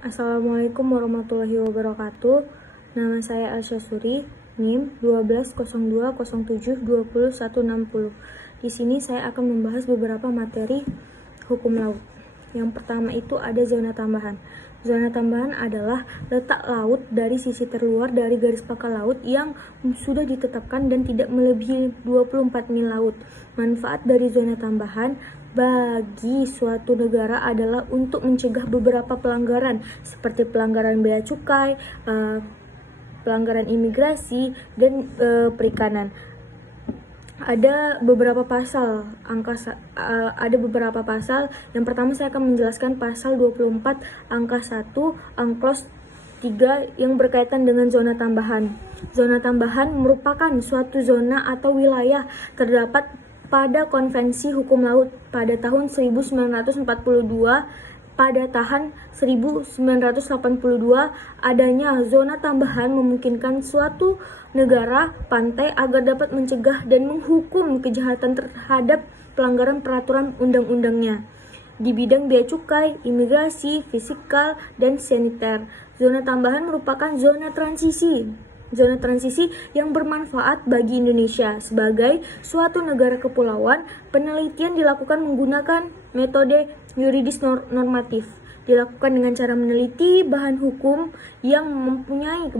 Assalamualaikum warahmatullahi wabarakatuh. Nama saya Alsya Suri, NIM 120207202160. Di sini saya akan membahas beberapa materi hukum laut. Yang pertama itu ada zona tambahan. Zona tambahan adalah letak laut dari sisi terluar dari garis pangkal laut yang sudah ditetapkan dan tidak melebihi 24 mil laut. Manfaat dari zona tambahan bagi suatu negara adalah untuk mencegah beberapa pelanggaran seperti pelanggaran bea cukai, pelanggaran imigrasi, dan perikanan. Ada beberapa pasal Yang pertama saya akan menjelaskan pasal 24 angka 1 angklos 3 yang berkaitan dengan zona tambahan. Zona tambahan merupakan suatu zona atau wilayah terdapat pada Konvensi Hukum Laut pada tahun 1942. Pada tahun 1982, adanya zona tambahan memungkinkan suatu negara pantai agar dapat mencegah dan menghukum kejahatan terhadap pelanggaran peraturan undang-undangnya di bidang bea cukai, imigrasi, fiskal, dan saniter. Zona tambahan merupakan zona transisi yang bermanfaat bagi Indonesia sebagai suatu negara kepulauan. Penelitian dilakukan menggunakan metode yuridis normatif, dilakukan dengan cara meneliti bahan hukum yang mempunyai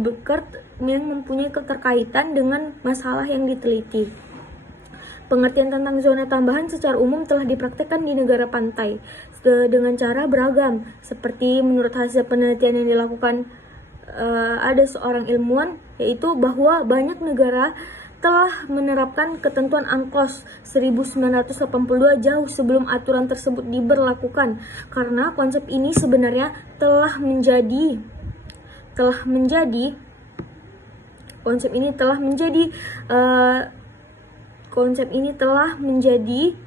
keterkaitan dengan masalah yang diteliti. Pengertian tentang zona tambahan secara umum telah dipraktikkan di negara pantai dengan cara beragam, seperti menurut hasil penelitian yang dilakukan ada seorang ilmuwan, yaitu bahwa banyak negara telah menerapkan ketentuan UNCLOS 1982 jauh sebelum aturan tersebut diberlakukan, karena konsep ini sebenarnya telah menjadi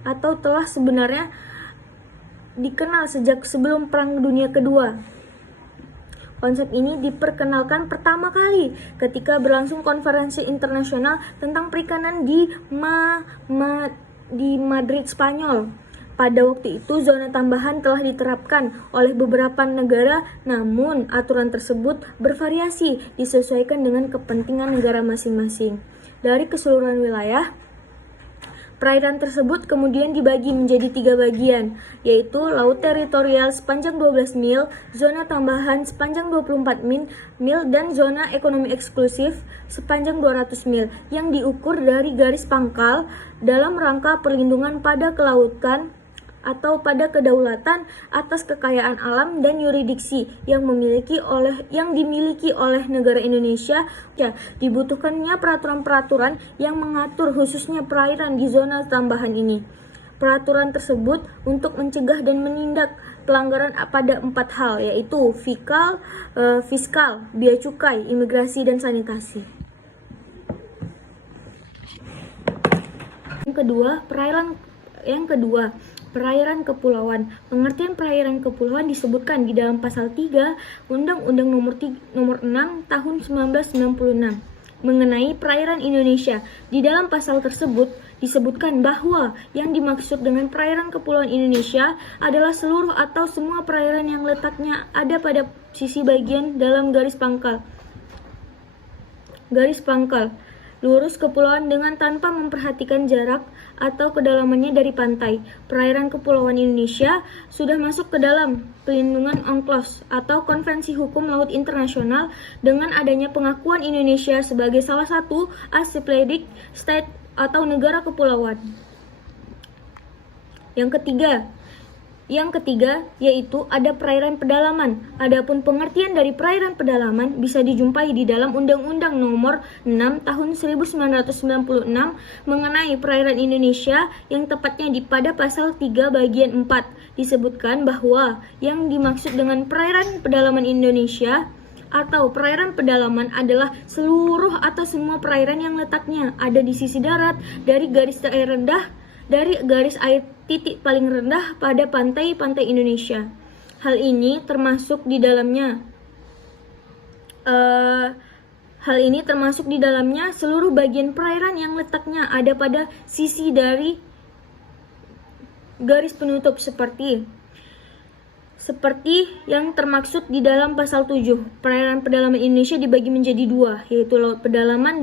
atau telah sebenarnya dikenal sejak sebelum Perang Dunia Kedua. Konsep ini diperkenalkan pertama kali ketika berlangsung konferensi internasional tentang perikanan di Madrid, Spanyol. Pada waktu itu, zona tambahan telah diterapkan oleh beberapa negara, namun aturan tersebut bervariasi disesuaikan dengan kepentingan negara masing-masing. Dari keseluruhan wilayah, perairan tersebut kemudian dibagi menjadi 3 bagian, yaitu laut teritorial sepanjang 12 mil, zona tambahan sepanjang 24 mil, dan zona ekonomi eksklusif sepanjang 200 mil, yang diukur dari garis pangkal dalam rangka perlindungan pada kelautan atau pada kedaulatan atas kekayaan alam dan yurisdiksi yang dimiliki oleh negara Indonesia. Dibutuhkannya peraturan-peraturan yang mengatur khususnya perairan di zona tambahan ini. Peraturan tersebut untuk mencegah dan menindak pelanggaran pada 4 hal, yaitu fiskal, bea cukai, imigrasi, dan sanitasi. Yang kedua, perairan kepulauan. Pengertian perairan kepulauan disebutkan di dalam pasal 3 Undang-Undang nomor 6 tahun 1996 mengenai perairan Indonesia. Di dalam pasal tersebut disebutkan bahwa yang dimaksud dengan perairan kepulauan Indonesia adalah seluruh atau semua perairan yang letaknya ada pada sisi bagian dalam garis pangkal lurus kepulauan dengan tanpa memperhatikan jarak atau kedalamannya dari pantai. Perairan kepulauan Indonesia sudah masuk ke dalam pelindungan UNCLOS atau Konvensi Hukum Laut Internasional dengan adanya pengakuan Indonesia sebagai salah satu archipelagic state atau negara kepulauan. Yang ketiga yaitu ada perairan pedalaman. Adapun pengertian dari perairan pedalaman bisa dijumpai di dalam Undang-Undang nomor 6 tahun 1996 mengenai perairan Indonesia, yang tepatnya pada pasal 3 bagian 4 disebutkan bahwa yang dimaksud dengan perairan pedalaman Indonesia atau perairan pedalaman adalah seluruh atau semua perairan yang letaknya ada di sisi darat dari garis air titik paling rendah pada pantai-pantai Indonesia. Hal ini termasuk di dalamnya seluruh bagian perairan yang letaknya ada pada sisi dari garis penutup seperti Seperti yang termaksud di dalam pasal 7, perairan pedalaman Indonesia dibagi menjadi dua, yaitu laut pedalaman